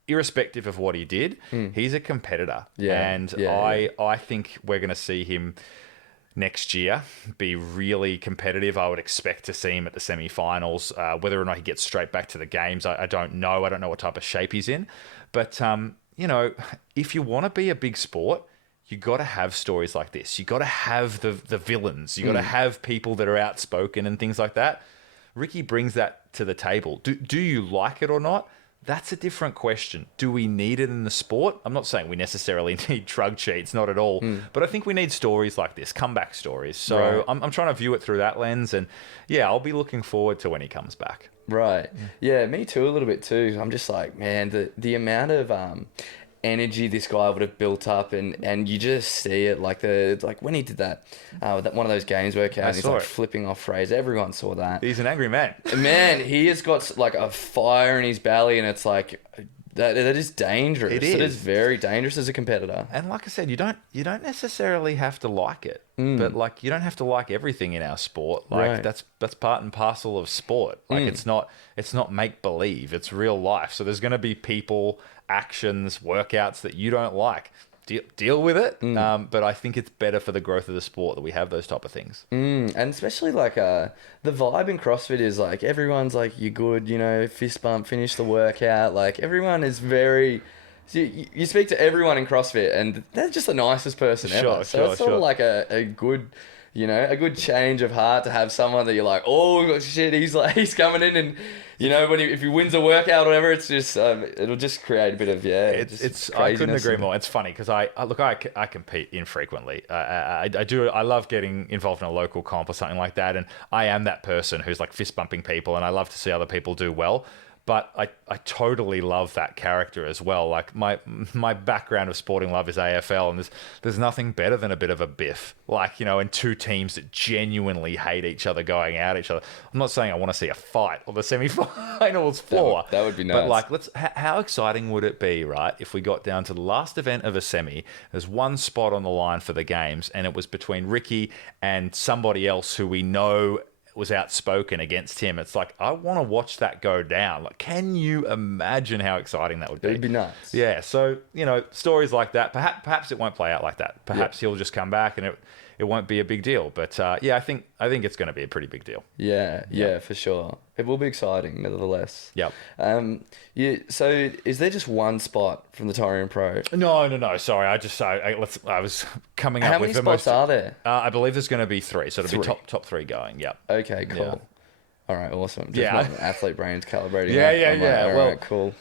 Irrespective of what he did, he's a competitor. I think we're going to see him next year be really competitive. I would expect to see him at the semi-finals. Whether or not he gets straight back to the games, I don't know. I don't know what type of shape he's in. But, if you want to be a big sport, you got to have stories like this. You got to have the villains. You got to have people that are outspoken and things like that. Ricky brings that to the table. Do you like it or not? That's a different question. Do we need it in the sport? I'm not saying we necessarily need drug cheats, not at all. But I think we need stories like this, comeback stories. So Right. I'm trying to view it through that lens. And yeah, I'll be looking forward to when he comes back. Right. Yeah, me too, a little bit too. I'm just like, man, the amount of energy this guy would have built up, and you just see it, like when he did that one of those games workout, and he's saw like it. flipping off Fraser. Everyone saw that. He's an angry man. Man, he has got like a fire in his belly, and it's like that is dangerous. It It is. is very dangerous as a competitor. And like I said, you don't necessarily have to like it, but like you don't have to like everything in our sport. Like Right. that's part and parcel of sport. Like it's not make believe. It's real life. So there's going to be people, actions, workouts that you don't like. Deal with it. But I think it's better for the growth of the sport that we have those type of things. And especially like the vibe in CrossFit is like everyone's like, you're good, fist bump, finish the workout. Like everyone is very. So you speak to everyone in CrossFit, and they're just the nicest person ever. So it's sort of like a good, a good change of heart to have someone that you're like, oh shit, he's coming in, and if he wins a workout or whatever, it's just it'll just create a bit of It's I couldn't agree more. It's funny because I compete infrequently. I love getting involved in a local comp or something like that, and I am that person who's like fist bumping people, and I love to see other people do well. But I totally love that character as well. Like my background of sporting love is AFL, and there's nothing better than a bit of a biff. Like, and two teams that genuinely hate each other going at each other. I'm not saying I want to see a fight on the semi-finals floor. That would be nice. But like, how exciting would it be, right, if we got down to the last event of a semi, there's one spot on the line for the games, and it was between Ricky and somebody else who we know was outspoken against him. It's like, I want to watch that go down. Like, can you imagine how exciting that would be? It'd be nuts. Yeah. So, stories like that, perhaps it won't play out like that. Perhaps he'll just come back and it won't be a big deal. But I think it's going to be a pretty big deal. Yeah, for sure. It will be exciting, nevertheless. Yep. So is there just one spot from the Torian Pro? No. Sorry, I was coming up How with many the spots most. are there? I believe there's going to be 3, so it'll be Three. top 3 going. Yep. Okay, cool. Yeah. All right, awesome. Just Yeah. my athlete brain's calibrating. Yeah, up. yeah, I'm like, yeah. all Well, right, cool.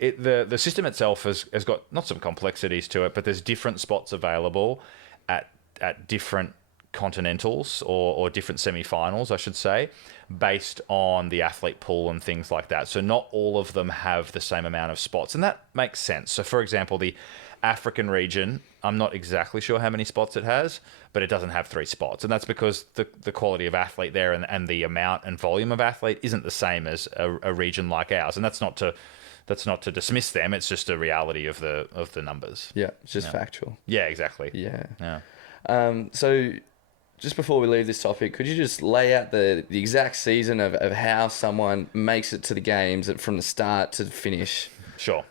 The system itself has got not some complexities to it, but there's different spots available at different continentals or different semi-finals, I should say, based on the athlete pool and things like that. So not all of them have the same amount of spots, and that makes sense. So for example, the African region, I'm not exactly sure how many spots it has, but it doesn't have 3 spots. And that's because the quality of athlete there and the amount and volume of athlete isn't the same as a region like ours. And that's not to dismiss them. It's just a reality of the numbers. Yeah, it's just factual. Yeah, exactly. Yeah. So just before we leave this topic, could you just lay out the exact season of how someone makes it to the games from the start to the finish? Sure.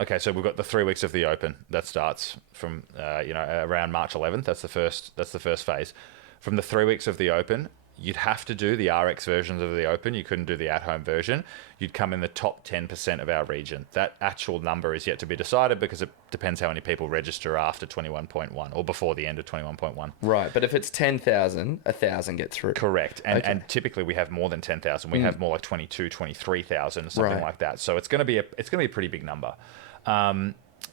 Okay, so we've got the 3 weeks of the Open that starts from around March 11th. That's the first phase. From the 3 weeks of the Open, you'd have to do the RX versions of the Open. You couldn't do the at-home version. You'd come in the top 10% of our region. That actual number is yet to be decided because it depends how many people register after 21.1 or before the end of 21.1. Right, but if it's 10,000, 1,000 get through. Correct. And typically we have more than 10,000. We have more like 22, 23,000, something Right. like that. So it's going to be a pretty big number.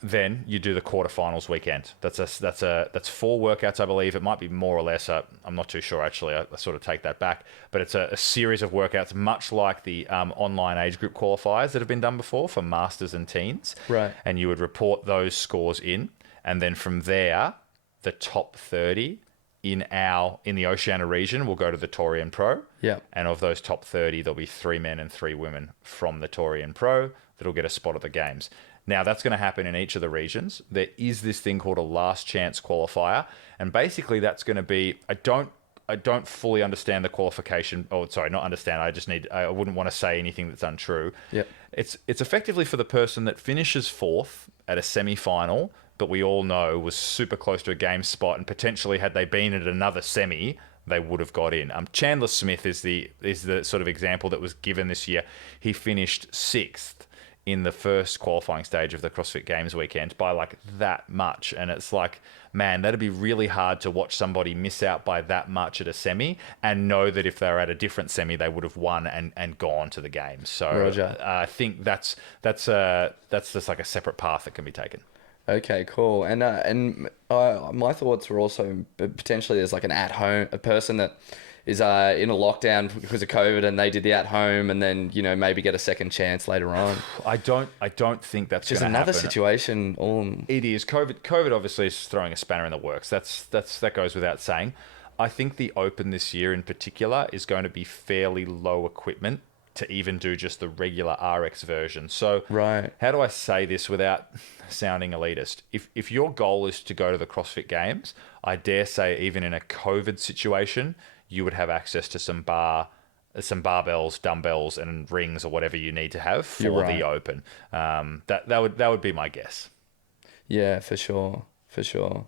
Then you do the quarterfinals weekend. That's 4 workouts, I believe. It might be more or less. I'm not too sure, actually. I sort of take that back. But it's a series of workouts, much like the online age group qualifiers that have been done before for masters and teens. Right. And you would report those scores in. And then from there, the top 30 in the Oceania region will go to the Torian Pro. Yeah. And of those top 30, there'll be 3 men and 3 women from the Torian Pro that'll get a spot at the games. Now, that's going to happen in each of the regions. There is this thing called a last chance qualifier. And basically, that's going to be, I don't fully understand the qualification. Oh, sorry, not understand. I wouldn't want to say anything that's untrue. Yep. It's effectively for the person that finishes 4th at a semi-final, but we all know was super close to a game spot, and potentially had they been at another semi, they would have got in. Chandler Smith is the sort of example that was given this year. He finished 6th in the first qualifying stage of the CrossFit Games weekend by like that much. And it's like, man, that'd be really hard to watch somebody miss out by that much at a semi and know that if they were at a different semi, they would have won and gone to the games. So Roger. I think that's just like a separate path that can be taken. Okay, cool. And my thoughts were also potentially there's like a person that is in a lockdown because of COVID, and they did the at home, and then maybe get a second chance later on. I don't think that's Just going to another happen. situation. It is COVID obviously is throwing a spanner in the works. That goes without saying. I think the Open this year in particular is going to be fairly low equipment to even do just the regular RX version. So Right. how do I say this without sounding elitist? If your goal is to go to the CrossFit Games, I dare say even in a COVID situation, you would have access to some barbells, dumbbells, and rings or whatever you need to have for the Open. That would be my guess. Yeah, for sure. For sure.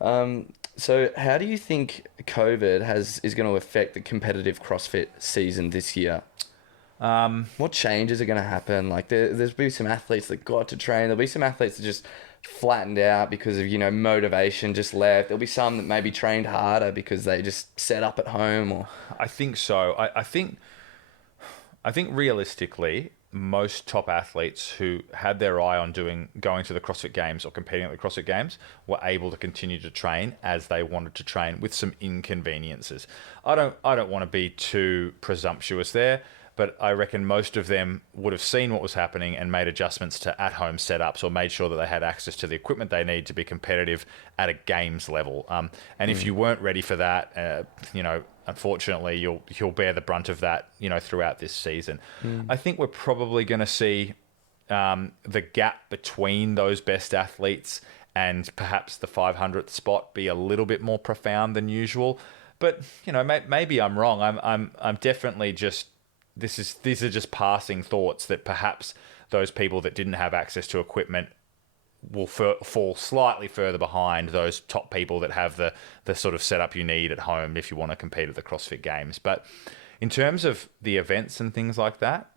So how do you think COVID is going to affect the competitive CrossFit season this year? What changes are going to happen? Like there's be some athletes that got to train. There'll be some athletes that just flattened out because of motivation, just left. There'll be some that maybe trained harder because they just set up at home. Or I think so. I think realistically, most top athletes who had their eye on going to the CrossFit Games or competing at the CrossFit Games were able to continue to train as they wanted to train with some inconveniences. I don't want to be too presumptuous there, but I reckon most of them would have seen what was happening and made adjustments to at-home setups or made sure that they had access to the equipment they need to be competitive at a games level. And if you weren't ready for that, unfortunately, you'll bear the brunt of that, throughout this season. I think we're probably going to see the gap between those best athletes and perhaps the 500th spot be a little bit more profound than usual. But maybe I'm wrong. I'm definitely just. These are just passing thoughts that perhaps those people that didn't have access to equipment will fall slightly further behind those top people that have the sort of setup you need at home if you want to compete at the CrossFit Games. But in terms of the events and things like that,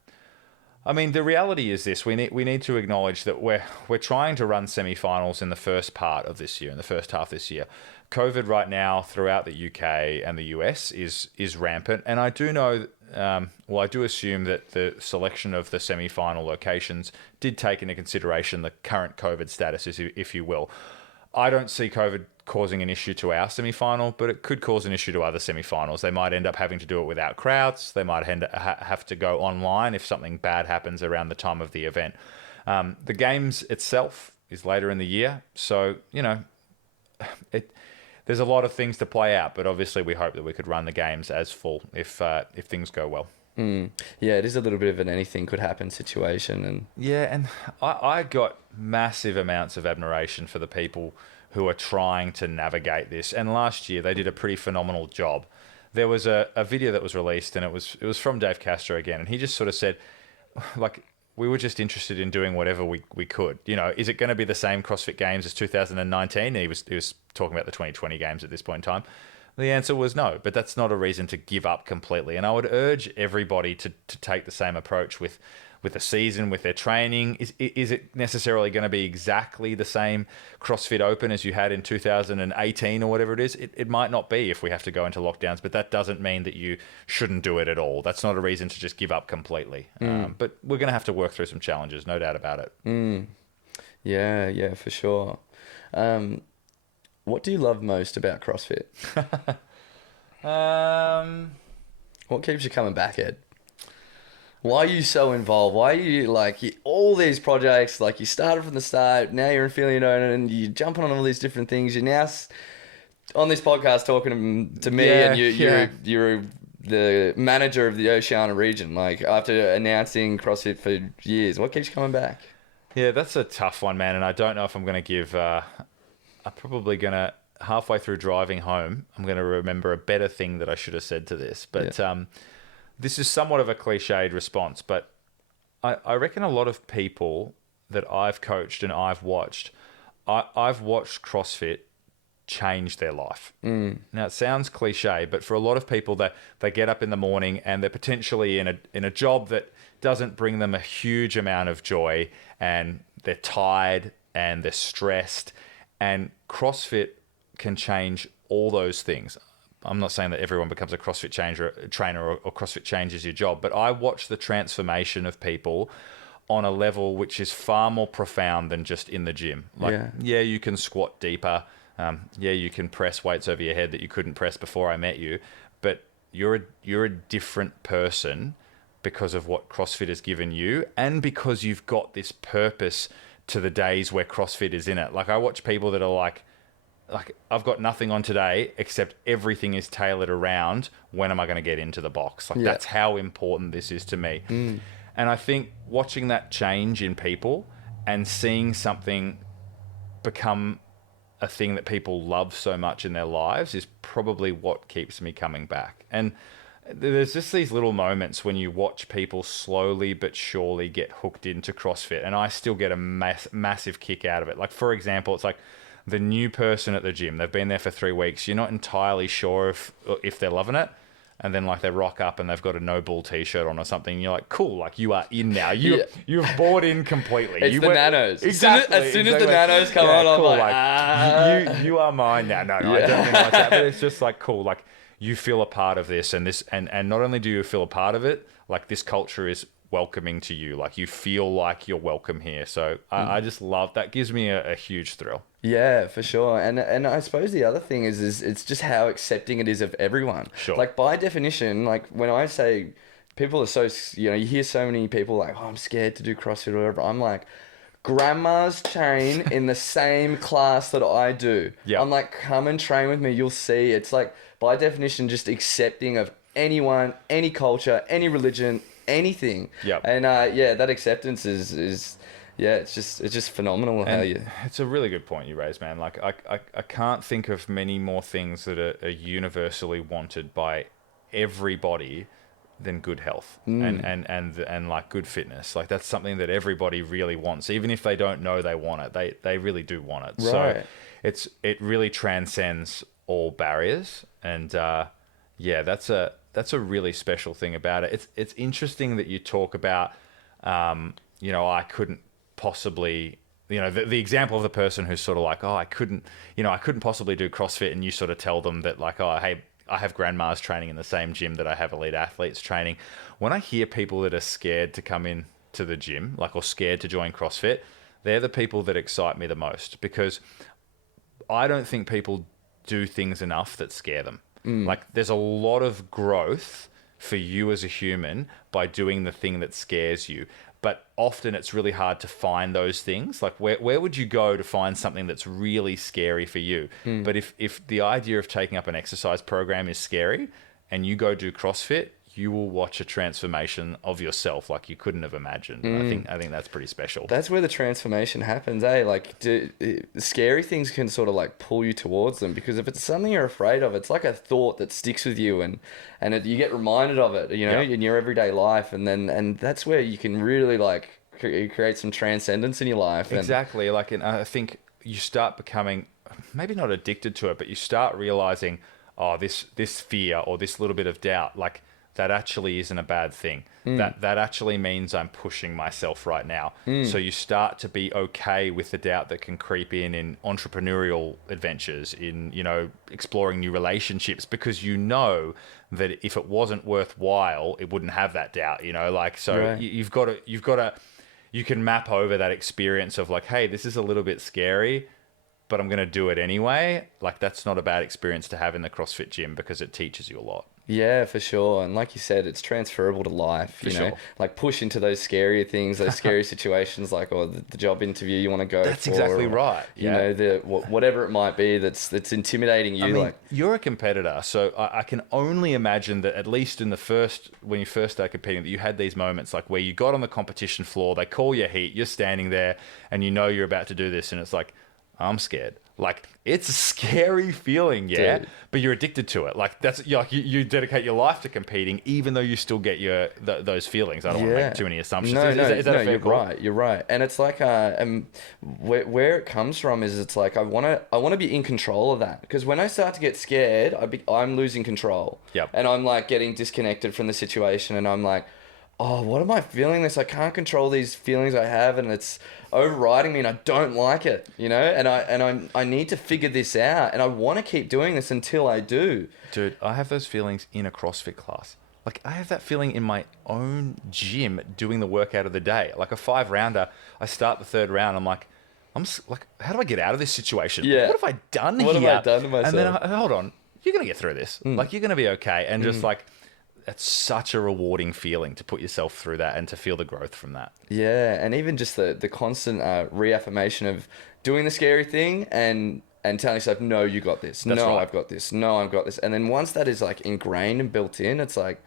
I mean, the reality is this: we need to acknowledge that we're trying to run semi-finals in the first part of this year, in the first half this year. COVID right now throughout the UK and the US is rampant, and I do know. I do assume that the selection of the semi-final locations did take into consideration the current COVID status, if you will. I don't see COVID causing an issue to our semi-final, but it could cause an issue to other semi-finals. They might end up having to do it without crowds. They might have to go online if something bad happens around the time of the event. The games itself is later in the year, so there's a lot of things to play out, but obviously we hope that we could run the games as full if things go well. Yeah, it is a little bit of an anything could happen situation. And yeah, and I got massive amounts of admiration for the people who are trying to navigate this. And last year they did a pretty phenomenal job. There was a video that was released, and it was from Dave Castro again, and he just sort of said, like, we were just interested in doing whatever we could. Is it going to be the same CrossFit Games as 2019? He was talking about the 2020 Games at this point in time. The answer was no, but that's not a reason to give up completely. And I would urge everybody to take the same approach with the season, with their training. Is it necessarily going to be exactly the same CrossFit Open as you had in 2018 or whatever it is? It might not be if we have to go into lockdowns, but that doesn't mean that you shouldn't do it at all. That's not a reason to just give up completely. But we're going to have to work through some challenges, no doubt about it. Yeah, for sure. What do you love most about CrossFit? What keeps you coming back, Ed? Why are you so involved? Why are you all these projects? Like, you started from the start, now you're an affiliate owner, and you're jumping on all these different things. You're now on this podcast talking to me, and you're the manager of the Oceania region. Like, after announcing CrossFit for years, what keeps you coming back? Yeah, that's a tough one, man. And I don't know if I'm going to give. I'm probably going to, halfway through driving home, I'm going to remember a better thing that I should have said to this. But this is somewhat of a cliched response, but I reckon a lot of people that I've coached and I've watched CrossFit change their life. Now, it sounds cliche, but for a lot of people, that they get up in the morning and they're potentially in a job that doesn't bring them a huge amount of joy, and they're tired and they're stressed. And CrossFit can change all those things. I'm not saying that everyone becomes a CrossFit trainer or CrossFit changes your job, but I watch the transformation of people on a level which is far more profound than just in the gym. Like, yeah, you can squat deeper. Yeah, you can press weights over your head that you couldn't press before I met you, but you're a different person because of what CrossFit has given you, and because you've got this purpose to the days where CrossFit is in it. Like, I watch people that are like, I've got nothing on today except everything is tailored around when am I going to get into the box. Like, that's how important this is to me. And I think watching that change in people and seeing something become a thing that people love so much in their lives is probably what keeps me coming back. And there's just these little moments when you watch people slowly but surely get hooked into CrossFit, and I still get a massive kick out of it. Like, for example, it's like the new person at the gym. They've been there for 3 weeks. You're not entirely sure if they're loving it. And then, like, they rock up and they've got a no bull t-shirt on or something. And you're like, cool, like, you are in now. You've bought in completely. It's the nanos. Exactly. As soon as the nanos come on, I'm cool, like, you are mine now. No, I don't think like that. But it's just like, cool, like, you feel a part of this, and not only do you feel a part of it, like, this culture is welcoming to you. Like, you feel like you're welcome here. So I just love that. Gives me a huge thrill. Yeah, for sure. And I suppose the other thing is it's just how accepting it is of everyone. Sure. Like, by definition, like, when I say people are so, you hear so many people like, oh, I'm scared to do CrossFit or whatever. I'm like, grandma's train in the same class that I do. Yeah. I'm like, come and train with me. You'll see. It's like, by definition, just accepting of anyone, any culture, any religion, anything. Yeah. And that acceptance is it's just phenomenal. It's a really good point you raised, man. Like, I can't think of many more things that are universally wanted by everybody than good health and like good fitness. Like, that's something that everybody really wants, even if they don't know they want it. They really do want it. Right. So it really transcends all barriers, and that's a really special thing about it. It's interesting that you talk about I couldn't possibly, the example of the person who's sort of like, oh, I couldn't possibly do CrossFit, and you sort of tell them that, like, oh, hey, I have grandmas training in the same gym that I have elite athletes training. When I hear people that are scared to come in to the gym, like, or scared to join CrossFit, they're the people that excite me the most, because I don't think people do things enough that scare them. Like, there's a lot of growth for you as a human by doing the thing that scares you. But often it's really hard to find those things. Like, where would you go to find something that's really scary for you? But if the idea of taking up an exercise program is scary, and you go do CrossFit, you will watch a transformation of yourself like you couldn't have imagined. I think that's pretty special. That's where the transformation happens, eh? Like, scary things can sort of like pull you towards them, because if it's something you're afraid of, it's like a thought that sticks with you, and you get reminded of it, in your everyday life, and that's where you can really like create some transcendence in your life. Exactly. And I think you start becoming maybe not addicted to it, but you start realizing, oh, this fear or this little bit of doubt, like, that actually isn't a bad thing. That actually means I'm pushing myself right now. So you start to be okay with the doubt that can creep in entrepreneurial adventures, in, exploring new relationships, because that if it wasn't worthwhile, it wouldn't have that doubt, Right. You've got to, you can map over that experience of like, hey, this is a little bit scary, but I'm going to do it anyway. Like, that's not a bad experience to have in the CrossFit gym, because it teaches you a lot. Yeah, for sure. And like you said, it's transferable to life, For sure. like push into those scarier things, those scary situations, like, or the job interview you want to go That's for. exactly or, right. Whatever it might be that's intimidating you. I mean, you're a competitor, so I can only imagine that, at least when you first started competing, that you had these moments like where you got on the competition floor, they call your heat, you're standing there, and you're about to do this, and it's like, I'm scared. Like, it's a scary feeling, yeah, dude. But you're addicted to it. Like, that's you dedicate your life to competing, even though you still get those feelings. I don't want to make too many assumptions. Is that a fair call? You're right. And it's like, where it comes from is, it's like, I want to be in control of that, because when I start to get scared, I'm losing control. Yep. And I'm like getting disconnected from the situation, and I'm like, oh, what am I feeling this? I can't control these feelings I have, and it's overriding me, and I don't like it, you know? And I need to figure this out, and I want to keep doing this until I do. Dude, I have those feelings in a CrossFit class. Like, I have that feeling in my own gym doing the workout of the day. Like a 5-rounder, I start the 3rd round, I'm like, how do I get out of this situation? Yeah. What have I done here? What have I done to myself? And then, hold on, you're going to get through this. Like, you're going to be okay. And just like, it's such a rewarding feeling to put yourself through that and to feel the growth from that. Yeah, and even just the constant reaffirmation of doing the scary thing and telling yourself, no, you got this. That's no, right. I've got this. No, I've got this. And then once that is like ingrained and built in, it's like,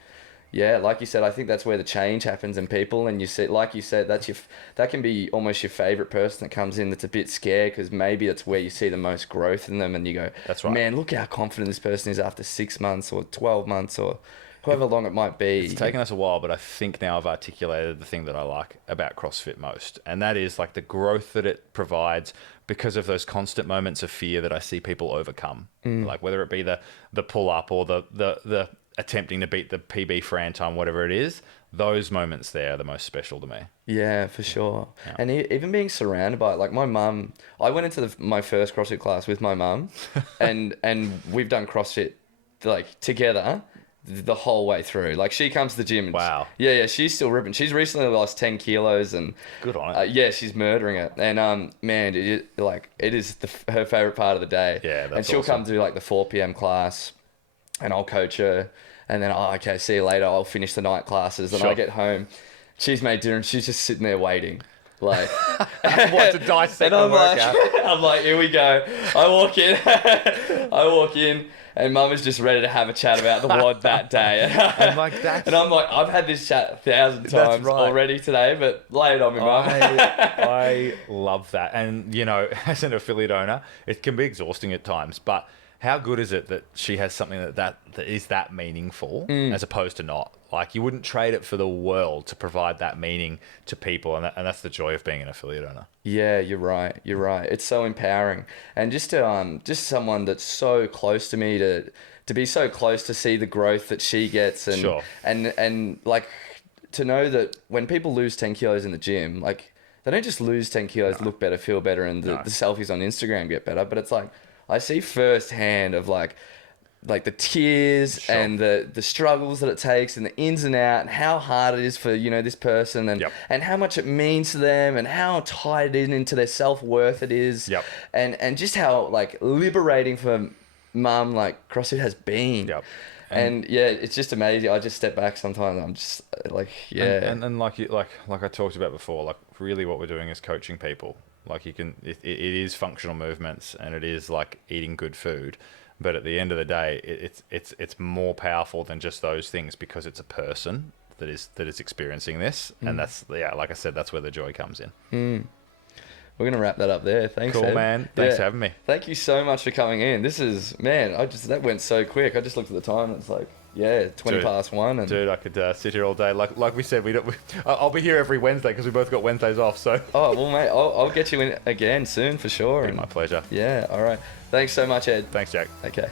yeah, like you said, I think that's where the change happens in people. And you said, like you said, that can be almost your favorite person that comes in that's a bit scared, because maybe that's where you see the most growth in them. And you go, That's right. man, look how confident this person is after 6 months or 12 months or however long it might be. It's taken us a while, but I think now I've articulated the thing that I like about CrossFit most. And that is like the growth that it provides because of those constant moments of fear that I see people overcome. Like whether it be the pull up or the attempting to beat the PB Fran time, whatever it is, those moments there are the most special to me. Yeah, for sure. Yeah. And even being surrounded by it, like my mum, I went into my first CrossFit class with my mum, and we've done CrossFit like together the whole way through. Like she comes to the gym. And Wow. Yeah, she's still ripping. She's recently lost 10 kilos and Good on it. yeah, she's murdering it. And man, it is her favorite part of the day. Yeah, that's and she'll awesome. come to like the 4 p.m. class, and I'll coach her. And then, okay, see you later. I'll finish the night classes. And Sure. I get home. She's made dinner and she's just sitting there waiting. Like, What, to dissect and the I'm workout? like, I'm like, here we go. I walk in, and Mum is just ready to have a chat about the WOD that day. And like that's... And I'm like, I've had this chat 1,000 That's times right. already today, but lay it on me, Mum. I love that. And, you know, as an affiliate owner, it can be exhausting at times, but how good is it that she has something that is that meaningful as opposed to not? Like, you wouldn't trade it for the world to provide that meaning to people, and that's the joy of being an affiliate owner. Yeah, you're right. It's so empowering, and just someone that's so close to me to be so close to see the growth that she gets, and Sure. and like to know that when people lose 10 kilos in the gym, like they don't just lose 10 kilos, look better, feel better, and the selfies on Instagram get better, but it's like I see firsthand of like the tears Sure. and the struggles that it takes and the ins and out and how hard it is for, you know, this person and Yep. and how much it means to them and how tied into their self-worth it is. Yep. And just how like liberating for Mum like CrossFit has been. Yep. And yeah, it's just amazing. I just step back sometimes. I'm just like, yeah. And like I talked about before, like really what we're doing is coaching people. Like it is functional movements and it is like eating good food. But at the end of the day, it's more powerful than just those things because it's a person that is experiencing this, and that's like I said, that's where the joy comes in. We're gonna wrap that up there. Thanks, Cool, Ed. man. Thanks for having me. Thank you so much for coming in. This is that went so quick. I just looked at the time. And it's like 20 past 1. And Dude, I could sit here all day. Like we said, I'll be here every Wednesday because we both got Wednesdays off. So oh well, mate, I'll get you in again soon for sure. my pleasure. Yeah. All right. Thanks so much, Ed. Thanks, Jack. Okay.